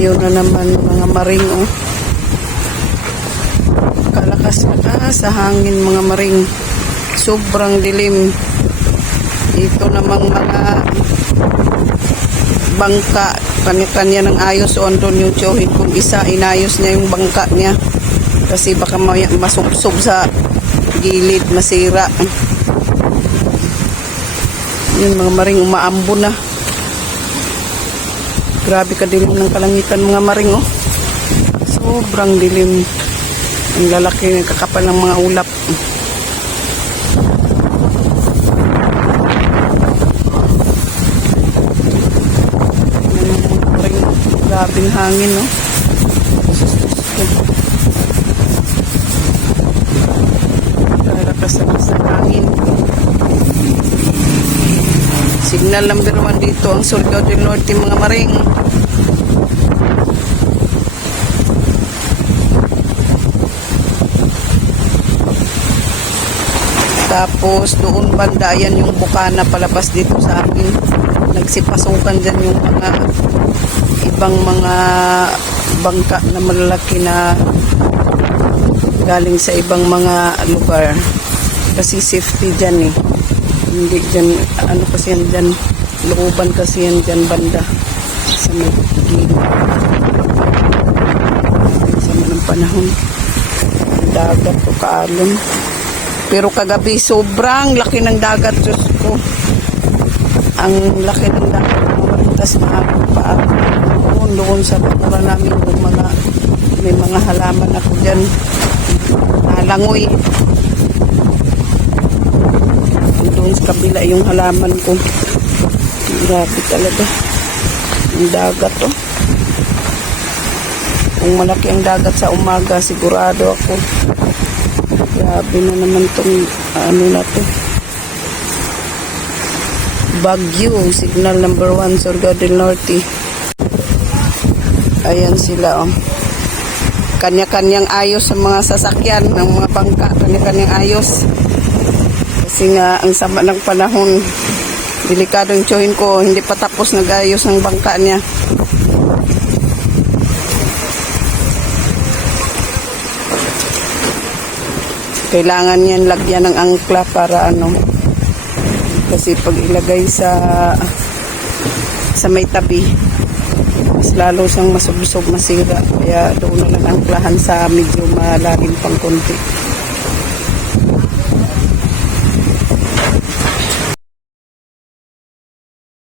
Bagyo na naman mga maring, oh. Kalakas-lakas sa hangin mga maring. Sobrang dilim. Ito namang mga bangka, kanya-kanya ng ayos. O andun yung tiyuhin kung isa, inayos niya yung bangka niya. Kasi baka masubsob sa gilid, masira. Yun mga maring, umaambo na. Grabe ka dilim ng kalangitan mga maring, oh. Sobrang dilim. Ang lalaki ng kakapal ng mga ulap. Grabing hangin, no? Kalakas sa hangin. Signal number 1 dito ang Surigao del Norte mga maring. Tapos doon banda yan yung bukana palabas dito sa amin. Nagsipasukan dyan yung mga ibang mga bangka na malalaki na galing sa ibang mga lugar. Kasi safety dyan eh. Hindi dyan, ano kasi yan dyan, looban kasi yan dyan banda sa may gilid. Sa manang panahon. Dagat o kaalon. Pero kagabi, sobrang laki ng dagat. Diyos ko. Ang laki ng dagat. Tapos makakapaa. Doon sa bakura namin. May mga halaman ako dyan. Nalangoy. Doon sa kabila yung halaman ko. Grabe talaga. Yung dagat, oh. Kung malaki ang dagat sa umaga, sigurado ako. Grabe na naman tong ano na to. Bagyo, signal number 1, Surigao del Norte. Ayan sila, oh. Kanya-kanyang ayos sa mga sasakyan ng mga bangka. Kanya-kanyang ayos. Kasi nga, ang sama ng panahon. Delikadong tiyuhin ko, hindi pa tapos nag-ayos ng bangka niya. Kailangan yan lagyan ng angkla para ano. Kasi pag ilagay sa may tabi, mas lalo siyang masubsob, masira. Kaya doon na lang angklahan sa medyo malalim pang konti.